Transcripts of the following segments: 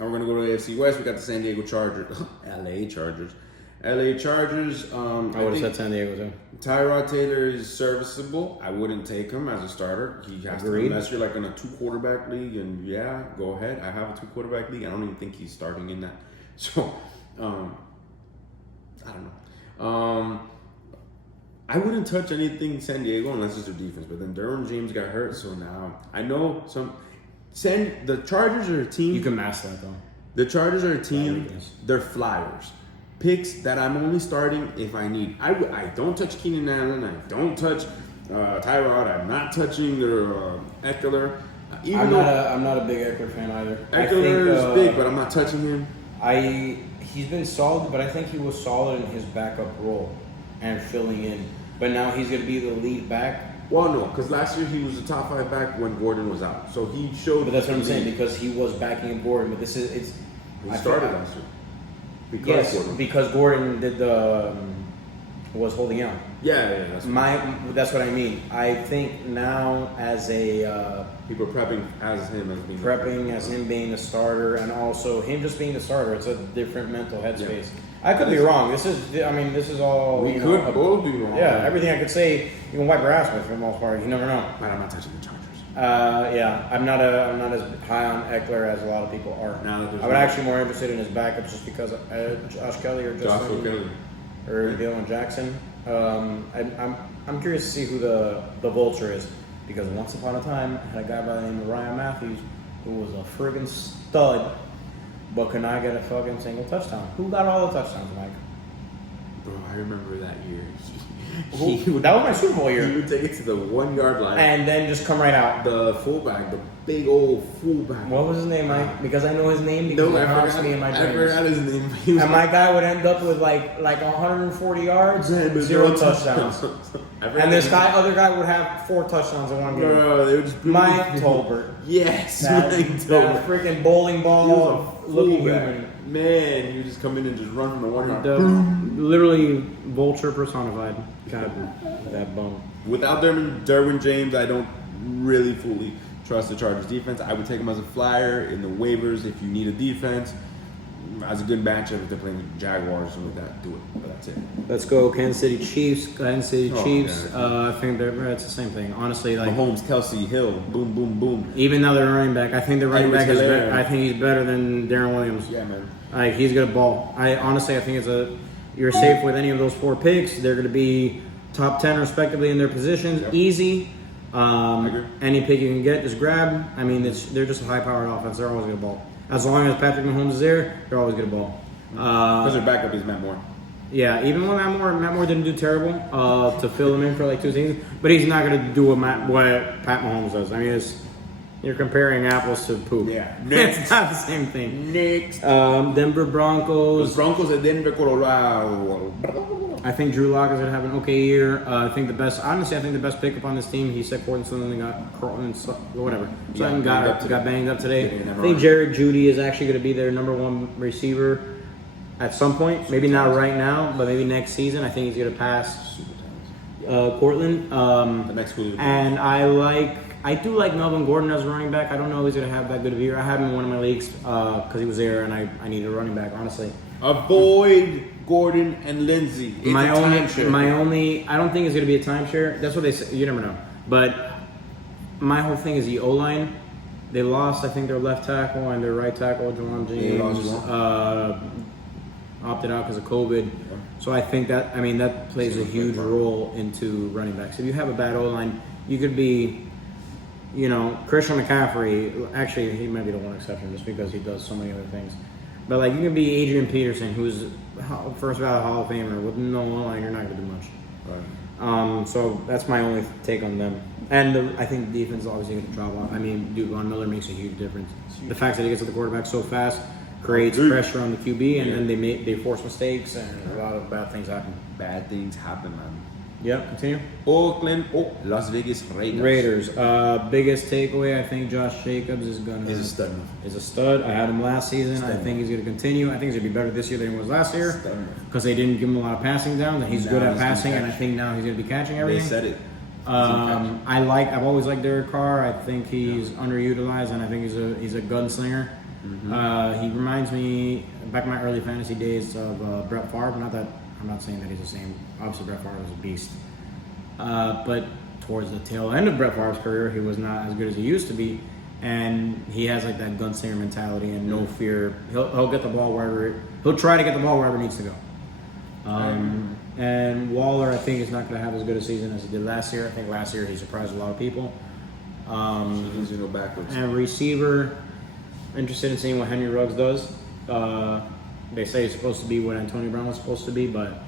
And we're going to go to the AFC West. We got the San Diego Chargers. LA Chargers. LA Chargers. I would have said San Diego too. Tyrod Taylor is serviceable. I wouldn't take him as a starter. He has to, unless you're like in a 2-quarterback league, and yeah, go ahead. I have a 2-quarterback league. I don't even think he's starting in that. So, I don't know. I wouldn't touch anything San Diego unless it's their defense. But then Derwin James got hurt, so now I know the Chargers are a team. You can mask that though. The Chargers are a team. They're flyers. Picks that I'm only starting if I need. I don't touch Keenan Allen. I don't touch Tyrod. I'm not touching Eckler. I'm not a big Eckler fan either. Eckler is big, but I'm not touching him. He's been solid, but I think he was solid in his backup role and filling in. But now he's going to be the lead back. Well, no, because last year he was a top 5 back when Gordon was out. So he showed. But that's what I'm saying, because he was backing up Gordon. But he started last year. Because Gordon was holding out. Yeah. That's what I mean. I think now as people are prepping as him being the starter, and also him just being the starter. It's a different mental headspace. Yeah. I could be wrong. This is all. We could both be wrong. Yeah, everything I could say, you can wipe your ass with for the most part. You never know. But I'm not touching the Chargers. Yeah, I'm not as high on Eckler as a lot of people are. I would actually more interested in his backups just because Josh Kelly or Dylan Jackson. I'm curious to see who the vulture is, because once upon a time I had a guy by the name of Ryan Matthews who was a friggin' stud, but could not get a fucking single touchdown. Who got all the touchdowns, Mike? Bro, I remember that year. That was my Super Bowl year. He would take it to the 1-yard line and then just come right out. The fullback, the big old fullback. What was his name, Mike? Because I know his name because it haunts me in my dreams. I forgot his name. And my guy would end up with like 140 yards, 0 touchdowns. And this other guy would have 4 touchdowns in one game. Bro, they would just Mike Tolbert. Yes, that freaking bowling ball looking human. Man, you just come in and just run from the 1-yard. Literally vulture personified. God, that bum. Without Derwin James, I don't really fully trust the Chargers defense. I would take him as a flyer in the waivers if you need a defense. As a good matchup if they're playing the Jaguars and with that, do it. But that's it. Let's go Kansas City Chiefs. I think it's the same thing. Honestly, like Mahomes, Kelsey, Hill, boom, boom, boom. Even though they're running back, I think the running back is better. I think he's better than Darren Williams. Yeah, man. Like, he's gonna ball. I think you're safe with any of those 4 picks. They're gonna be top 10 respectively in their positions. Yep. Easy. Any pick you can get, just grab. I mean, they're just a high-powered offense. They're always gonna ball. As long as Patrick Mahomes is there, they're always going to ball. Because their backup is Matt Moore. Yeah, even when Matt Moore didn't do terrible to fill him in for like 2 seasons, but he's not going to do what Pat Mahomes does. I mean, you're comparing apples to poop. Yeah. It's not the same thing. Next. Denver Broncos. The Broncos at Denver, Colorado. I think Drew Lock is going to have an okay year. I think the best pickup on this team, he said Cortland Sutherland got banged up today. I think Jared Jeudy is actually going to be their number 1 receiver at some point. Maybe not right now, but maybe next season. I think he's going to pass Cortland. And I do like Melvin Gordon as a running back. I don't know if he's going to have that good of a year. I had him in one of my leagues because he was there, and I needed a running back, honestly. Avoid Gordon and Lindsey. My only, I don't think it's going to be a timeshare. That's what they say. You never know. But my whole thing is the O-line. They lost, I think, their left tackle and their right tackle, Jawan James, opted out because of COVID. Yeah. So I think that plays a huge role into running backs. If you have a bad O-line, you could be, Christian McCaffrey. Actually, he might be the one exception just because he does so many other things. But like, you can be Adrian Peterson, who's first ballot Hall of Famer with no line. You're not going to do much. Right. So that's my only take on them. And I think the defense is obviously going to drop off. I mean, dude, Von Miller makes a huge difference. The fact that he gets to the quarterback so fast creates pressure on the QB, and then they force mistakes, and a lot of bad things happen. Bad things happen, man. Yep, continue. Las Vegas Raiders. Biggest takeaway, I think Josh Jacobs is a stud. I had him last season. I think he's going to continue. I think he's going to be better this year than he was last year because they didn't give him a lot of passing down. He's good at passing, and I think now he's going to be catching everything. They said it. I've always liked Derek Carr. I think he's underutilized, and I think he's a gunslinger. He reminds me back in my early fantasy days of Brett Favre. Not that I'm not saying that he's the same. Obviously, Brett Favre was a beast, but towards the tail end of Brett Favre's career, he was not as good as he used to be, and he has like that gunslinger mentality and no fear. He'll get the ball wherever. He'll try to get the ball wherever it needs to go. And Waller, I think, is not going to have as good a season as he did last year. I think last year he surprised a lot of people. He's going to go backwards. And receiver, interested in seeing what Henry Ruggs does. They say he's supposed to be what Antonio Brown was supposed to be, but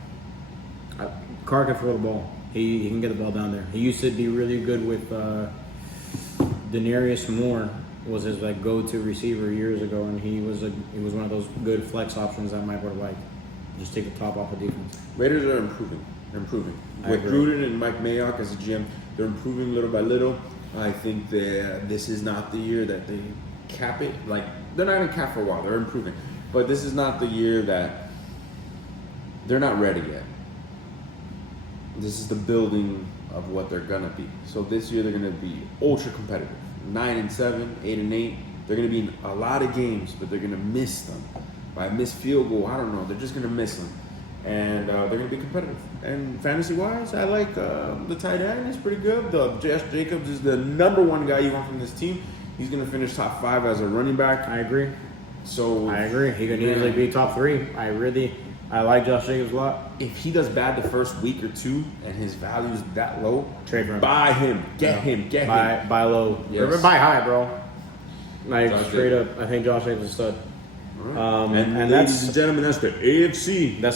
Carr can throw the ball. He can get the ball down there. He used to be really good with Denarius Moore was his like go-to receiver years ago, and he was one of those good flex options that Mike would have liked. Just take the top off of defense. Raiders are improving. With agree. Gruden and Mike Mayock as a GM, they're improving little by little. I think that this is not the year that they cap it. Like, they're not going to cap for a while. They're improving. But this is not the year that they're not ready yet. This is the building of what they're going to be. So this year they're going to be ultra competitive. 9-7, 8-8. They're going to be in a lot of games, but they're going to miss them. By a missed field goal, I don't know. They're just going to miss them. And they're going to be competitive. And fantasy-wise, I like the tight end. He's pretty good. Josh Jacobs is the number one guy you want from this team. He's going to finish top 5 as a running back. I agree. So I agree. He could easily be top 3. I like Josh Jacobs a lot. if he does bad the first week or two and his value is that low, Trade for him. buy him. Get him. Buy low. Yes. Buy high, bro. Like, Josh straight Jacobs. up, I think Josh Jacobs is a stud. And And ladies and gentlemen, that's the AFC. that's